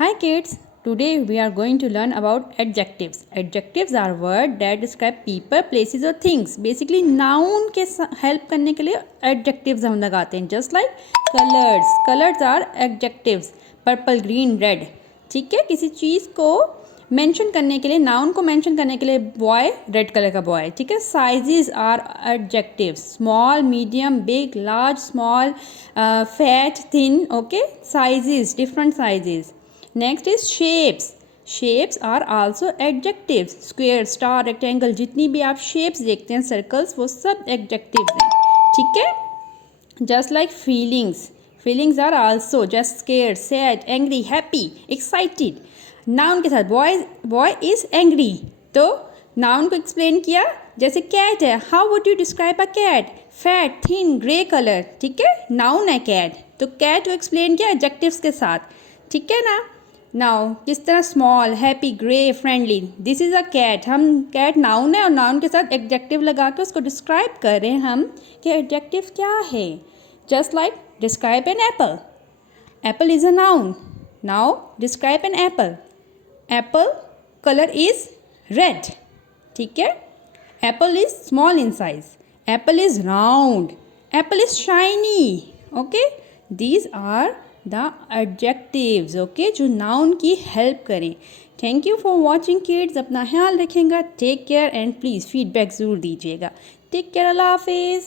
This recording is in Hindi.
Hi kids, today we are going to learn about adjectives. Adjectives are words that describe people, places or things. Basically noun के help करने के लिए adjectives हम लगाते हैं. Just like colors. Colors are adjectives. Purple, green, red. ठीक है, किसी चीज़ को मेंशन करने के लिए, नाउन को मेंशन करने के लिए बॉय, रेड कलर का बॉय. ठीक है. Sizes are adjectives. Small, medium, big, large, small, fat, thin. Okay. Sizes, different sizes. Next is shapes. Shapes are also adjectives. Square, star, rectangle, जितनी भी आप शेप्स देखते हैं, सर्कल्स, वो सब एडजेक्टिव्स हैं. ठीक है. Just like feelings. Feelings are also just scare, sad, angry, happy, excited. Noun के साथ बॉय इज एंग्री, तो नाउन को एक्सप्लेन किया. जैसे कैट है, how would you describe a cat? Fat, thin, grey colour. ठीक है. नाउन है कैट, तो कैट को एक्सप्लेन किया एडजेक्टिव्स के साथ. ठीक है ना. नाउ किस तरह small, happy, grey, friendly. This is a cat. हम कैट नाउन है और नाउन के साथ एडजेक्टिव लगा के उसको डिस्क्राइब कर रहे हैं हम कि एडजेक्टिव क्या है. Just like describe an apple. Apple is a noun. Now describe an apple. Apple colour is red. ठीक है. Apple is small in size. Apple is round. Apple is shiny. Okay. These are the adjectives. Okay, जो नाउन की हेल्प करें. Thank you for watching kids. अपना ख्याल रखेंगे. Take care and please feedback ज़रूर दीजिएगा. Take care. अल्लाह हाफिज़.